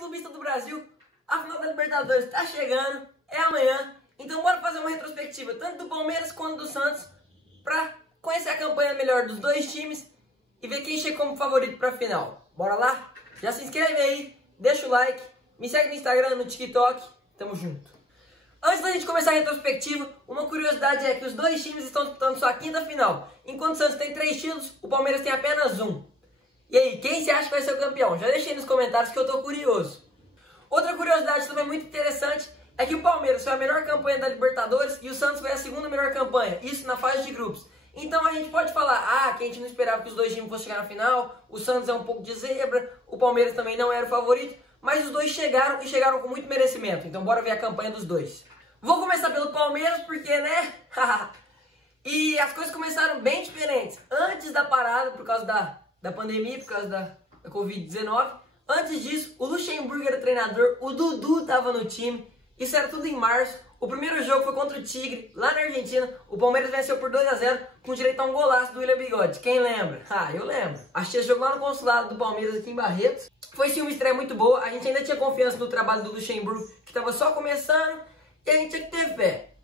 clubista do Brasil, a final da Libertadores está chegando, é amanhã. Então bora fazer uma retrospectiva tanto do Palmeiras quanto do Santos para conhecer a campanha melhor dos dois times e ver quem chega como favorito para a final. Bora lá? Já se inscreve aí, deixa o like, me segue no Instagram, no TikTok, tamo junto. Antes da gente começar a retrospectiva, uma curiosidade é que os dois times estão disputando sua quinta final. Enquanto o Santos tem 3 títulos, o Palmeiras tem apenas 1. E aí, quem você acha que vai ser o campeão? Já deixei nos comentários que eu tô curioso. Outra curiosidade também muito interessante é que o Palmeiras foi a melhor campanha da Libertadores e o Santos foi a segunda melhor campanha, isso na fase de grupos. Então a gente pode falar, que a gente não esperava que os dois times fossem chegar na final, o Santos é um pouco de zebra, o Palmeiras também não era o favorito, mas os dois chegaram e chegaram com muito merecimento. Então bora ver a campanha dos dois. Vou começar pelo Palmeiras porque, né? E as coisas começaram bem diferentes. Antes da parada, por causa da pandemia, por causa da Covid-19. Antes disso, o Luxemburgo era treinador, o Dudu estava no time. Isso era tudo em março. O primeiro jogo foi contra o Tigre, lá na Argentina. O Palmeiras venceu por 2-0, com direito a um golaço do William Bigode. Quem lembra? Eu lembro. Achei esse jogo lá no consulado do Palmeiras, aqui em Barretos. Foi sim uma estreia muito boa. A gente ainda tinha confiança no trabalho do Luxemburgo, que estava só começando. E a gente tinha que ter fé.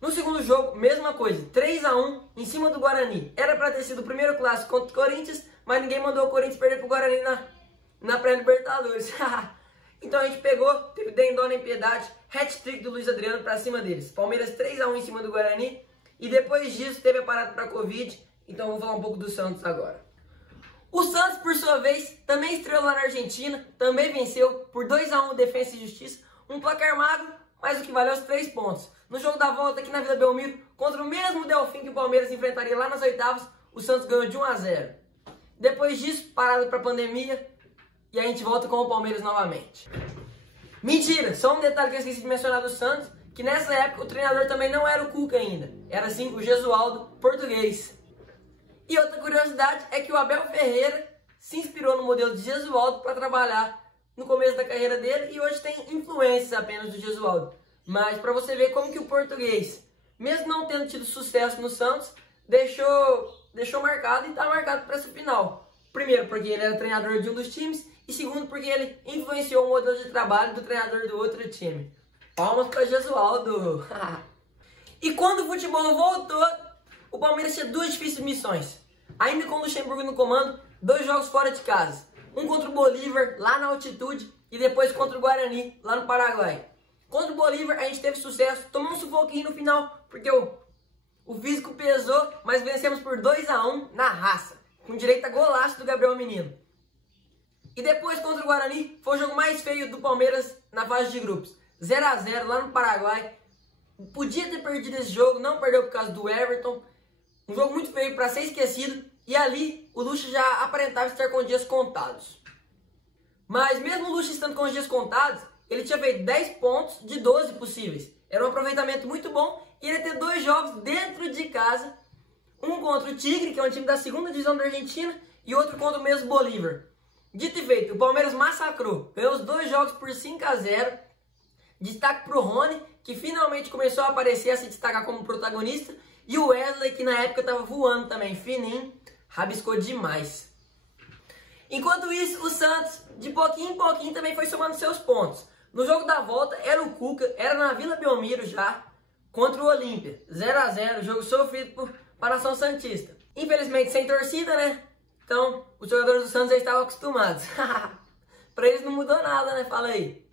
No segundo jogo, mesma coisa, 3-1 em cima do Guarani. Era para ter sido o primeiro clássico contra o Corinthians, mas ninguém mandou o Corinthians perder pro Guarani na pré-Libertadores. Então a gente pegou, teve dó nem piedade, hat-trick do Luiz Adriano para cima deles. Palmeiras 3-1 em cima do Guarani. E depois disso teve a parada para Covid. Então vou falar um pouco do Santos agora. O Santos, por sua vez, também estreou lá na Argentina, também venceu por 2-1 Defensa e Justiça. Um placar magro, mas o que valeu os 3 pontos. No jogo da volta aqui na Vila Belmiro, contra o mesmo Delfim que o Palmeiras enfrentaria lá nas oitavas, o Santos ganhou de 1-0. Depois disso, parado para a pandemia, e a gente volta com o Palmeiras novamente. Mentira! Só um detalhe que eu esqueci de mencionar do Santos, que nessa época o treinador também não era o Cuca ainda. Era sim o Gesualdo, português. E outra curiosidade é que o Abel Ferreira se inspirou no modelo de Gesualdo para trabalhar no começo da carreira dele e hoje tem influências apenas do Gesualdo. Mas para você ver como que o português, mesmo não tendo tido sucesso no Santos, deixou marcado e está marcado para essa final. Primeiro, porque ele era treinador de um dos times e segundo, porque ele influenciou o modelo de trabalho do treinador do outro time. Palmas para Gesualdo! E quando o futebol voltou, o Palmeiras tinha 2 difíceis missões. Ainda com o Luxemburgo no comando, 2 jogos fora de casa. Um contra o Bolívar, lá na altitude, e depois contra o Guarani, lá no Paraguai. Contra o Bolívar, a gente teve sucesso, tomou um sufoquinho no final, porque o físico pesou, mas vencemos por 2-1 na raça, com direito a golaço do Gabriel Menino. E depois, contra o Guarani, foi o jogo mais feio do Palmeiras na fase de grupos. 0-0 lá no Paraguai. Podia ter perdido esse jogo, não perdeu por causa do Everton. Um jogo muito feio para ser esquecido. E ali, o Lucha já aparentava estar com dias contados. Mas mesmo o Lucha estando com os dias contados, ele tinha feito 10 pontos de 12 possíveis. Era um aproveitamento muito bom. E ele ia ter 2 jogos dentro de casa. Um contra o Tigre, que é um time da 2ª divisão da Argentina. E outro contra o mesmo Bolívar. Dito e feito, o Palmeiras massacrou. Ganhou os 2 jogos por 5-0. Destaque para o Rony, que finalmente começou a aparecer, a se destacar como protagonista. E o Wesley, que na época estava voando também, fininho. Rabiscou demais. Enquanto isso, o Santos, de pouquinho em pouquinho, também foi somando seus pontos. No jogo da volta, era o Cuca, era na Vila Belmiro já, contra o Olímpia. 0-0, jogo sofrido para a Nação Santista. Infelizmente, sem torcida, né? Então, os jogadores do Santos já estavam acostumados. Para eles não mudou nada, né? Fala aí.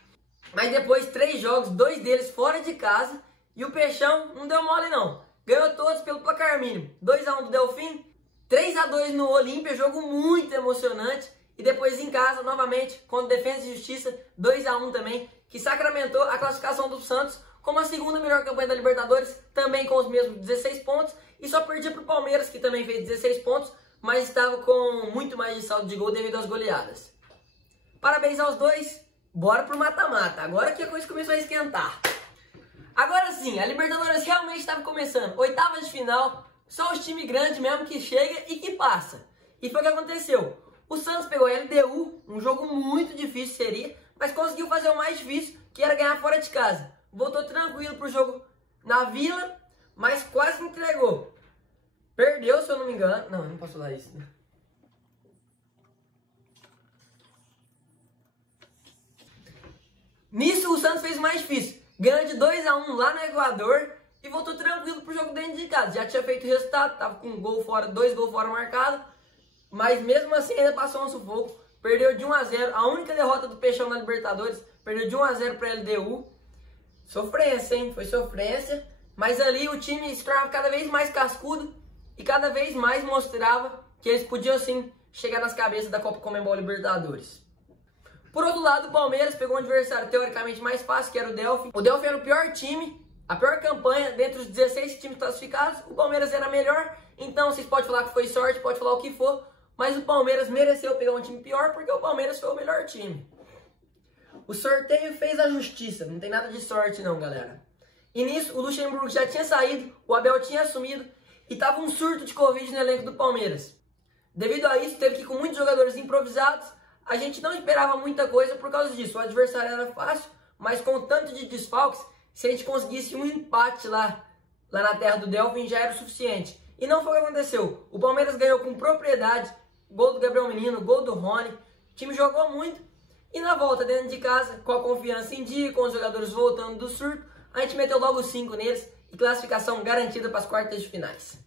Mas depois, 3 jogos, 2 deles fora de casa, e o Peixão não deu mole não. Ganhou todos pelo placar mínimo. 2-1 do Delfim. 3-2 no Olímpia, jogo muito emocionante. E depois em casa, novamente, contra Defensa e Justiça, 2-1 também, que sacramentou a classificação do Santos como a 2ª melhor campanha da Libertadores, também com os mesmos 16 pontos. E só perdia para o Palmeiras, que também fez 16 pontos, mas estava com muito mais de saldo de gol devido às goleadas. Parabéns aos dois, bora pro mata-mata, agora que a coisa começou a esquentar. Agora sim, a Libertadores realmente estava começando, 8ª de final. Só os times grandes mesmo que chega e que passa. E foi o que aconteceu. O Santos pegou a LDU, um jogo muito difícil seria, mas conseguiu fazer o mais difícil, que era ganhar fora de casa. Voltou tranquilo pro jogo na Vila, mas quase entregou. Perdeu, se eu não me engano. Não, eu não posso falar isso, né? Nisso o Santos fez o mais difícil, ganhando de 2-1 lá no Equador e voltou tranquilo pro jogo dentro de casa. Já tinha feito o resultado, tava com 2 gols fora marcado, mas mesmo assim ainda passou um sufoco. Perdeu de 1-0, a única derrota do Peixão na Libertadores, perdeu de 1-0 para a LDU. Sofrência, hein? Foi sofrência, mas ali o time se tornava cada vez mais cascudo e cada vez mais mostrava que eles podiam sim chegar nas cabeças da Copa Conmebol Libertadores. Por outro lado, o Palmeiras pegou um adversário teoricamente mais fácil, que era o Delfim. O Delfim era o pior time, a pior campanha dentre os 16 times classificados. O Palmeiras era melhor, então vocês podem falar que foi sorte, pode falar o que for, mas o Palmeiras mereceu pegar um time pior porque o Palmeiras foi o melhor time. O sorteio fez a justiça, não tem nada de sorte não, galera. E nisso, o Luxemburgo já tinha saído, o Abel tinha assumido e tava um surto de Covid no elenco do Palmeiras. Devido a isso, teve que ir com muitos jogadores improvisados. A gente não esperava muita coisa por causa disso. O adversário era fácil, mas com tanto de desfalques, se a gente conseguisse um empate lá na terra do Delfim, já era o suficiente. E não foi o que aconteceu. O Palmeiras ganhou com propriedade, gol do Gabriel Menino, gol do Rony. O time jogou muito. E na volta dentro de casa, com a confiança em dia, com os jogadores voltando do surto, a gente meteu logo 5 neles e classificação garantida para as quartas de finais.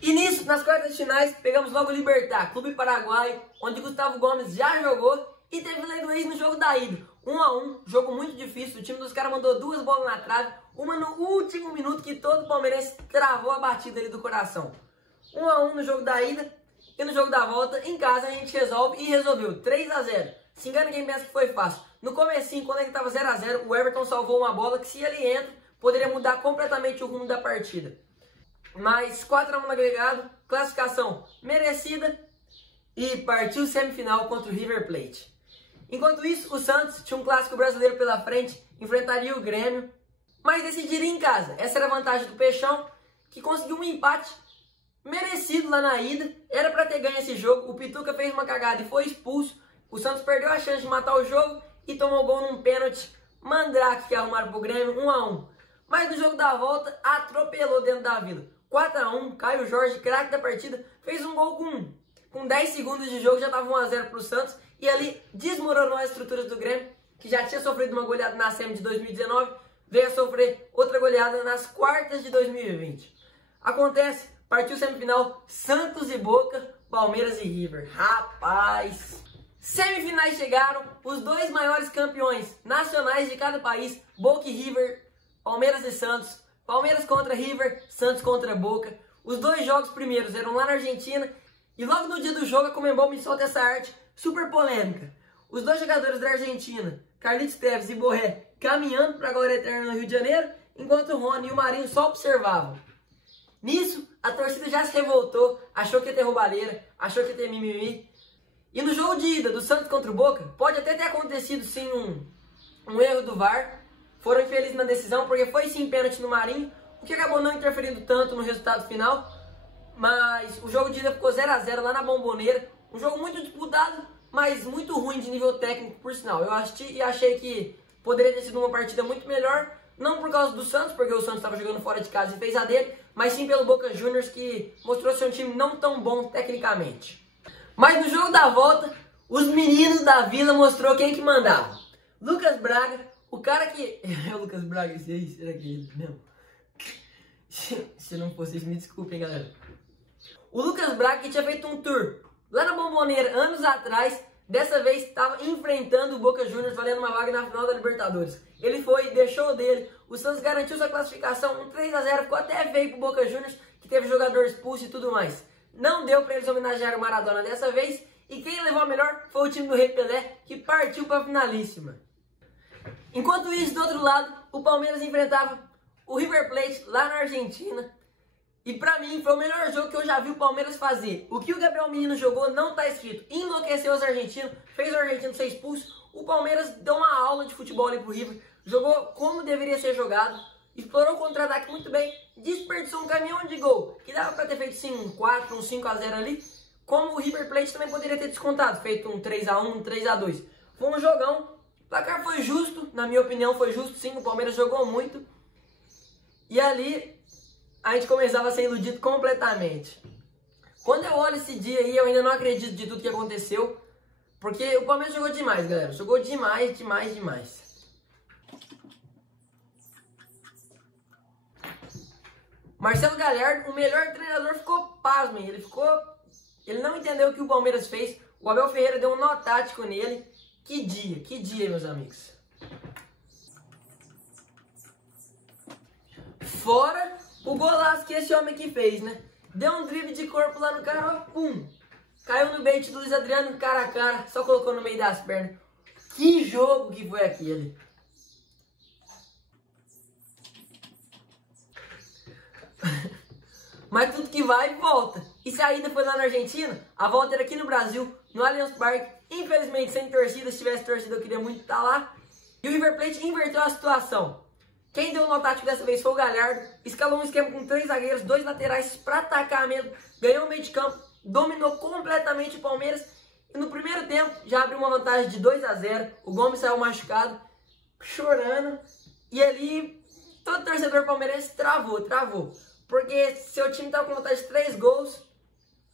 E nisso, nas quartas de finais, pegamos logo o Libertad, Clube Paraguai, onde Gustavo Gomes já jogou e teve lei do ex no jogo da ida. 1-1, jogo muito difícil, o time dos caras mandou 2 bolas na trave, uma no último minuto que todo palmeirense travou a batida ali do coração. 1-1 no jogo da ida e no jogo da volta, em casa a gente resolve e resolveu, 3-0. Se engana quem pensa que foi fácil. No comecinho, quando ele estava 0-0, o Everton salvou uma bola que se ele entra, poderia mudar completamente o rumo da partida. Mas 4-1 no agregado, classificação merecida e partiu semifinal contra o River Plate. Enquanto isso, o Santos tinha um clássico brasileiro pela frente, enfrentaria o Grêmio, mas decidiria em casa. Essa era a vantagem do Peixão, que conseguiu um empate merecido lá na ida. Era para ter ganho esse jogo, o Pituca fez uma cagada e foi expulso. O Santos perdeu a chance de matar o jogo e tomou gol num pênalti mandrake que arrumaram pro Grêmio, 1-1. Mas no jogo da volta, atropelou dentro da Vila. 4-1, Caio Jorge, craque da partida, fez um gol com 10 segundos de jogo, já estava 1-0 pro Santos. E ali desmoronou as estruturas do Grêmio, que já tinha sofrido uma goleada na SEMI de 2019, veio a sofrer outra goleada nas quartas de 2020. Acontece, partiu semifinal, Santos e Boca, Palmeiras e River. Rapaz! Semifinais chegaram, os 2 maiores campeões nacionais de cada país, Boca e River, Palmeiras e Santos, Palmeiras contra River, Santos contra Boca. Os 2 jogos primeiros eram lá na Argentina e logo no dia do jogo a Conmebol me solta essa arte super polêmica. Os 2 jogadores da Argentina, Carlitos Tevez e Borré, caminhando para a glória eterna no Rio de Janeiro, enquanto o Rony e o Marinho só observavam. Nisso, a torcida já se revoltou, achou que ia ter roubalheira, achou que ia ter mimimi. E no jogo de ida do Santos contra o Boca, pode até ter acontecido sim um erro do VAR. Foram infelizes na decisão, porque foi sim pênalti no Marinho, o que acabou não interferindo tanto no resultado final. Mas o jogo de ida ficou 0-0 lá na Bomboneira. Um jogo muito disputado, mas muito ruim de nível técnico, por sinal. Eu assisti e achei que poderia ter sido uma partida muito melhor. Não por causa do Santos, porque o Santos estava jogando fora de casa e fez a dele, mas sim pelo Boca Juniors, que mostrou ser um time não tão bom tecnicamente. Mas no jogo da volta, os meninos da Vila mostrou quem que mandava. Lucas Braga, o cara que... É o Lucas Braga esse aí? Será que é ele mesmo? Se não fosse isso, me desculpem, galera. O Lucas Braga que tinha feito um tour lá na Bomboneira anos atrás, dessa vez estava enfrentando o Boca Juniors, valendo uma vaga na final da Libertadores. Ele foi, deixou o dele, o Santos garantiu sua classificação, um 3-0, ficou até feio pro Boca Juniors, que teve jogador expulso e tudo mais. Não deu para eles homenagear o Maradona dessa vez, e quem levou a melhor foi o time do Rei Pelé, que partiu para a finalíssima. Enquanto isso, do outro lado, o Palmeiras enfrentava o River Plate lá na Argentina. E pra mim foi o melhor jogo que eu já vi o Palmeiras fazer. O que o Gabriel Menino jogou não tá escrito. Enlouqueceu os argentinos, fez o argentino ser expulso. O Palmeiras deu uma aula de futebol ali pro River. Jogou como deveria ser jogado. Explorou o contra-ataque muito bem. Desperdiçou um caminhão de gol. Que dava pra ter feito sim um 4, um 5-0 ali. Como o River Plate também poderia ter descontado. Feito um 3-1, um 3-2. Foi um jogão. O placar foi justo. Na minha opinião foi justo sim. O Palmeiras jogou muito. E ali a gente começava a ser iludido completamente. Quando eu olho esse dia aí, eu ainda não acredito de tudo que aconteceu. Porque o Palmeiras jogou demais, galera. Jogou demais, demais, demais. Marcelo Galhardo, o melhor treinador, ficou pasmem. Ele não entendeu o que o Palmeiras fez. O Abel Ferreira deu um nó tático nele. Que dia, meus amigos. Fora o golaço que esse homem aqui fez, né? Deu um drible de corpo lá no cara, ó, pum. Caiu no bait do Luiz Adriano, cara a cara, só colocou no meio das pernas. Que jogo que foi aquele. Mas tudo que vai, volta. E se a ida foi lá na Argentina, a volta era aqui no Brasil, no Allianz Parque. Infelizmente, sem torcida. Se tivesse torcida, eu queria muito estar lá. E o River Plate inverteu a situação. Quem deu o nó tático dessa vez foi o Galhardo. Escalou um esquema com 3 zagueiros, 2 laterais para atacar mesmo. Ganhou o meio de campo, dominou completamente o Palmeiras. E no primeiro tempo, já abriu uma vantagem de 2-0. O Gomes saiu machucado, chorando. E ali, todo torcedor palmeirense travou. Porque seu time estava com vantagem de 3 gols,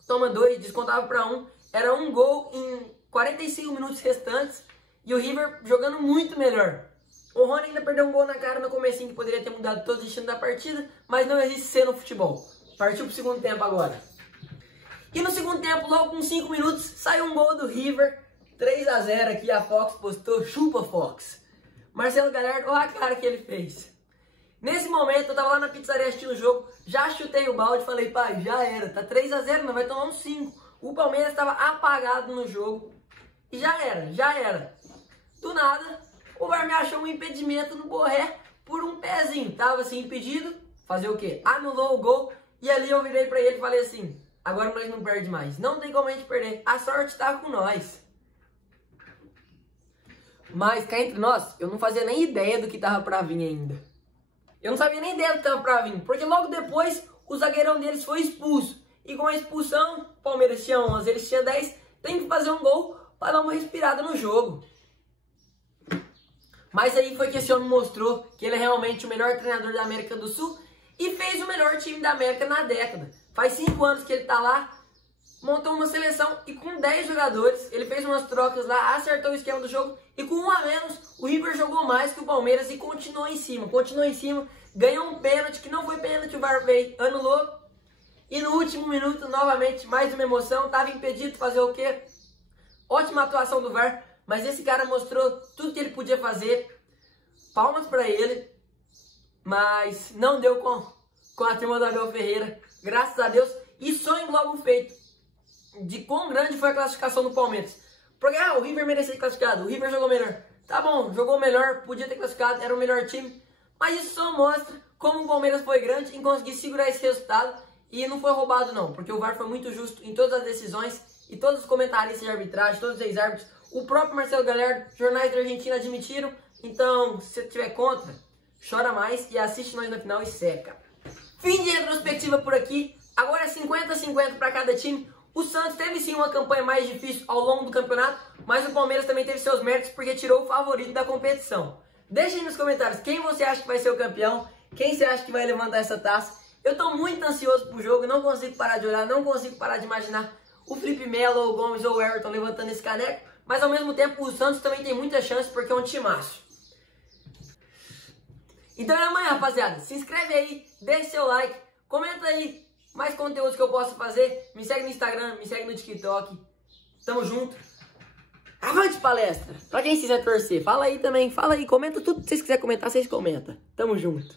toma 2, descontava para 1. Era 1 gol em 45 minutos restantes. E o River jogando muito melhor. O Rony ainda perdeu um gol na cara no comecinho, que poderia ter mudado todo o destino da partida. Mas não existe ser no futebol. Partiu pro segundo tempo agora. E no segundo tempo, logo com 5 minutos, saiu um gol do River. 3-0 aqui, a Fox postou, chupa Fox. Marcelo Galhardo, olha a cara que ele fez. Nesse momento, eu tava lá na pizzaria assistindo o jogo, já chutei o balde, falei, pai, já era, tá 3-0, mas vai tomar um 5. O Palmeiras estava apagado no jogo e já era. Do nada, o VAR me achou um impedimento no Borré por um pezinho. Tava assim, impedido, fazer o quê? Anulou o gol e ali eu virei pra ele e falei assim, agora nós não perde mais, não tem como a gente perder, a sorte tá com nós. Mas cá entre nós, eu não fazia nem ideia do que tava pra vir ainda. Eu não sabia nem ideia do que tava pra vir, porque logo depois o zagueirão deles foi expulso. E com a expulsão, o Palmeiras tinha 11, eles tinham 10, tem que fazer um gol para dar uma respirada no jogo. Mas aí foi que esse homem mostrou que ele é realmente o melhor treinador da América do Sul e fez o melhor time da América na década. Faz 5 anos que ele tá lá, montou uma seleção e com 10 jogadores, ele fez umas trocas lá, acertou o esquema do jogo e com 1 a menos, o River jogou mais que o Palmeiras e continuou em cima, ganhou um pênalti que não foi pênalti, o VAR veio, anulou. E no último minuto, novamente, mais uma emoção, estava impedido de fazer o quê? Ótima atuação do VAR, mas esse cara mostrou tudo que ele podia fazer, palmas para ele, mas não deu com a turma do Abel Ferreira, graças a Deus, e sonho logo feito de quão grande foi a classificação do Palmeiras. Porque o River merecia ser classificado, o River jogou melhor. Tá bom, jogou melhor, podia ter classificado, era o melhor time, mas isso só mostra como o Palmeiras foi grande em conseguir segurar esse resultado. E não foi roubado não, porque o VAR foi muito justo em todas as decisões e todos os comentaristas de arbitragem, todos os ex-árbitros, o próprio Marcelo Galhardo, jornais da Argentina admitiram. Então, se você estiver contra, chora mais e assiste nós na final e seca. Fim de retrospectiva por aqui, agora é 50-50 para cada time. O Santos teve sim uma campanha mais difícil ao longo do campeonato, mas o Palmeiras também teve seus méritos porque tirou o favorito da competição. Deixa aí nos comentários quem você acha que vai ser o campeão, quem você acha que vai levantar essa taça. Eu tô muito ansioso pro jogo, não consigo parar de olhar, não consigo parar de imaginar o Felipe Melo, ou o Gomes, ou o Everton levantando esse caneco, mas ao mesmo tempo o Santos também tem muita chance porque é um timaço. Então é amanhã, rapaziada. Se inscreve aí, deixa seu like, comenta aí mais conteúdos que eu posso fazer, me segue no Instagram, me segue no TikTok. Tamo junto. Avante palestra! Pra quem quiser torcer, fala aí também, comenta tudo que vocês quiserem comentar, vocês comentam. Tamo junto.